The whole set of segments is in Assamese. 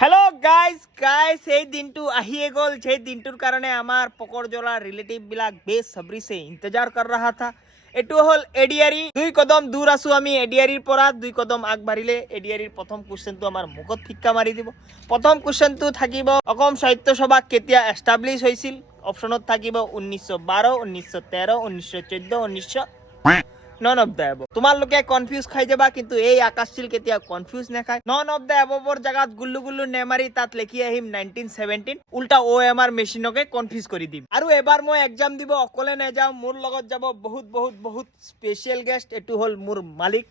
हेलो गाइस এই দিনটো আহিয়ে গল যে দিনটোৰ কাৰণে আমাৰ পকৰজলা ৰিলেটিভ বিলাক বেসবৰি से इंतजार कर रहा था। এটো হল এডিয়াৰি। দুই কদম দূৰ আছো আমি এডিয়াৰিৰ পৰা। দুই কদম আগবাঢ়িলে এডিয়াৰিৰ প্ৰথম কোশ্চেনটো আমাৰ মুখত ফিক্কা মাৰি দিব। প্ৰথম কোশ্চেনটো থাকিব অসম সাহিত্য সভা কেতিয়া এস্টাবলিশ হৈছিল। অপশনত থাকিব 1912 1913 1914 1900 নন অফ দ্য এবভ। তোমালোকে কনফিউজ খাই যাবা, কিন্তু এই আকাশশীল কেতিয়া কনফিউজ নাখায়। নন অফ দ্য এবভৰ জাগাত গুল্লু গুল্লু নেমাৰি তাত লিখি আহিম 1917, উল্টা OMR মেচিনকে কনফিউজ কৰি দিম। আৰু এবাৰ মই এক্সাম দিব অকলে নাযাওঁ, মোৰ লগত যাব বহুত বহুত বহুত স্পেচিয়েল গেষ্ট। এটো হল মোৰ মালিক।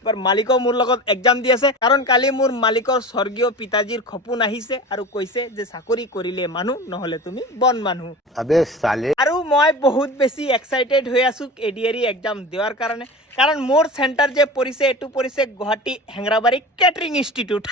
এবাৰ মালিকও মোৰ লগত এক্সাম দি আছে, কাৰণ কালি মোৰ মালিকৰ স্বৰ্গীয় পিতাজীৰ সপোন আহিছে আৰু কৈছে যে চাকৰি কৰিলে মানুহ, নহলে তুমি বন মানুহ। আবে সালে। আৰু মই বহুত বেছি এক্সাইটেড হৈ আছো এডিয়াৰি এক্সাম দেওয়াৰ কাৰণে, কাৰণ মোৰ সেন্টাৰ যে পড়িছে এটু পড়িছে গুৱাহাটী হেংৰাবাৰী কেটাৰিং ইনস্টিটিউট।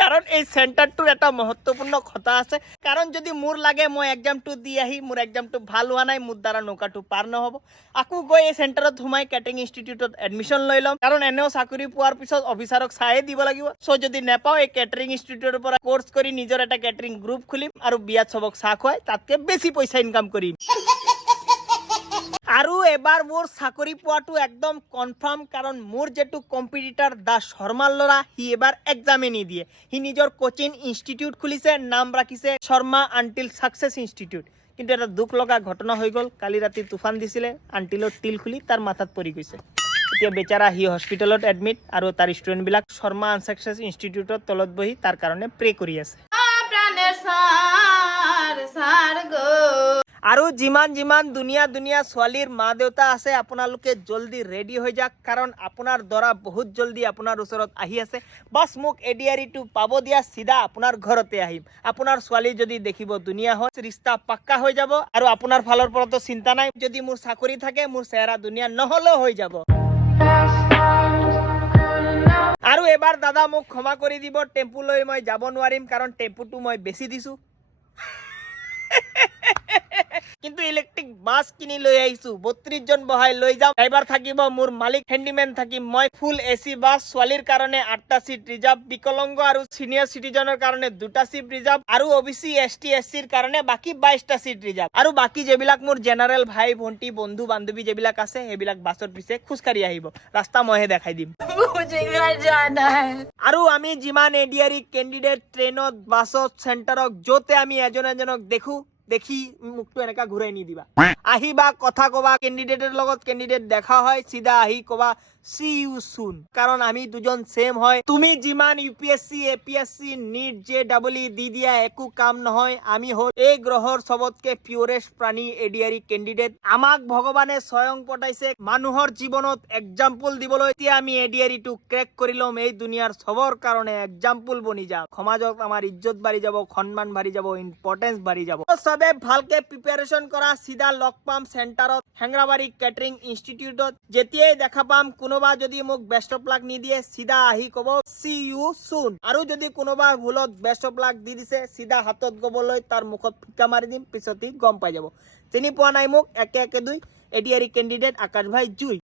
কাৰণ এই সেন্টাৰটোৰ এটা মহত্বপূৰ্ণ কথা আছে, কাৰণ যদি মোৰ লাগে মই এক্সামটো দি আহি মোৰ এক্সামটো ভাল হোৱা নাই, মোৰ দ্বাৰা নৌকাটো পাৰ নহব, আকো গৈ এই সেন্টাৰত সোমাই কেটাৰিং ইনস্টিটিউটত এডমিশন লৈ লম। কাৰণ এনেও চাকৰি পোৱাৰ পিছত অফিচাৰক চায়ে দিব লাগিব। সো যদি নেপাও এই কেটাৰিং ইনস্টিটিউটৰ পৰা কোৰ্স কৰি নিজৰ এটা কেটাৰিং গ্ৰুপ খুলিম আৰু বিয়াত সবক চাহ খুৱাই তাতকে বেছি পইচা ইনকাম কৰিম। আৰু এবাৰ মোৰ চাকৰি পোৱাটো একদম কনফার্ম, কারণ মোর যেটু কম্পিটিটর দাস শর্মার লড়া হি এবার এক্সামে নিদিয়ে। হি নিজের কোচিং ইনস্টিটিউট খুলিছে, নাম রাখিছে শর্মা আন্টিল সাকসেস ইনস্টিটিউট। কিন্তু এটা দুখ লগা ঘটনা হৈ গল, কালি ৰাতি তুফান দিছিলে, আন্টিলৰ টিল খুলি তাৰ মাথাত পৰি গৈছে। এতিয়া বেচাৰা হি হস্পিটেলত এডমিট আৰু তাৰ ষ্টুডেন্ট বিলাক শৰ্মা আনসাকসেস ইনস্টিটিউটত তলত বহি তাৰ কাৰণে প্ৰে কৰি আছে। আৰু যিমান যিমান দুনিয়া ছোৱালীৰ মা দেউতা আছে, আপোনালোকে জলদি ৰেডি হৈ যাওক, কাৰণ আপোনাৰ দৰা বহুত জলদি আপোনাৰ ওচৰত আহি আছে। বাস মোক এডিয়াৰিটো পাব দিয়া, চিধা আপোনাৰ ঘৰতে আহিম। আপোনাৰ ছোৱালী যদি দেখিব দুনিয়া হয়, ৰিস্তা পাক্কা হৈ যাব। আৰু আপোনাৰ ফালৰ পৰাতো চিন্তা নাই, যদি মোৰ চাকৰি থাকে মোৰ চেহাৰা দুনিয়া নহলেও হৈ যাব। আৰু এবাৰ দাদা মোক ক্ষমা কৰি দিব, টেম্পু লৈ মই যাব নোৱাৰিম, কাৰণ টেম্পুটো মই বেছি দিছো। কিন্তু ইলেকট্রিক বাস কিনি লৈ আহিছো, 32 জন বহাই লৈ যাম। ড্রাইভার থাকিব মোৰ মালিক, হ্যান্ডিম্যান থাকিম মই। ফুল এসি বাস, ছোৱালীৰ কাৰণে 8টা সিট ৰিজাৰ্ভ, বিকলঙ্গ আৰু সিনিয়ৰ সিটিজেনৰ কাৰণে 2টা সিট ৰিজাৰ্ভ, আৰু OBC ST SCৰ কাৰণে বাকি 22টা সিট ৰিজাৰ্ভ। আৰু বাকি যেবিলাক মোৰ জেনাৰেল ভাই ভন্টি বন্ধু বান্ধৱী যেবিলাক আছে, সেইবিলাক বাছৰ পিছে খোজকাঢ়ি আহিব, ৰাস্তা মইহে দেখাই দিম। আৰু আমি যিমান এডিয়াৰি ক্যান্ডিডেট ট্ৰেনত বাছত সেন্টাৰক যতে আমি এজন এজনক দেখি মুখটো এনেকা ঘুৰাই নি দিবা। আহিবা কথা কবা, ক্যান্ডিডেটের লগত ক্যান্ডিডেট দেখা হয়, সিধা আহি কবা সি ইউ সুন, কারণ আমি দুজন সেম হয়। তুমি যিমান UPSC APSC নিট JEE দি দিয়া একো কাম নহয়। আমি হল এই গ্রহর সবতকে পিওরেস্ট প্রাণী এডিয়ারি ক্যান্ডিডেট। আমাক ভগবানে স্বয়ং পঠাইছে মানুহৰ জীৱনত এক্সাম্পল দিবলৈ। এতিয়া আমি এডিয়াৰিটো ক্ৰেক কৰি লম, এই দুনিয়াৰ সবৰ কাৰণে এক্সাম্পল বনি যাম। সমাজত আমাৰ ইজ্জত বাঢ়ি যাব, সম্মান বাঢ়ি যাব, ইম্পৰ্টেন্স বাঢ়ি যাব। সবে ভালকে প্ৰিপাৰেচন কৰা, সিধা লগ পাম সেন্টাৰত হেংৰাবাৰী কেটারিং ইনস্টিটিউটত। যেতিয়াই দেখা পাম কোনোবা যদি মোক বেস্ট অফ লাক নিদিয়ে, সিধা আহি কব সি ইউ সুন। আৰু যদি কোনোবা ভুলত বেস্ট অফ লাক দি দিছে, সিধা হাতত গবলৈ তাৰ মুখত ফিক্কা মাৰি দিম, পিছতে গম পাই যাব। চিনি পোৱা নাই মোক, একে একে দুই এডিয়াৰি ক্যান্ডিডেট আকাশ ভাই জুই।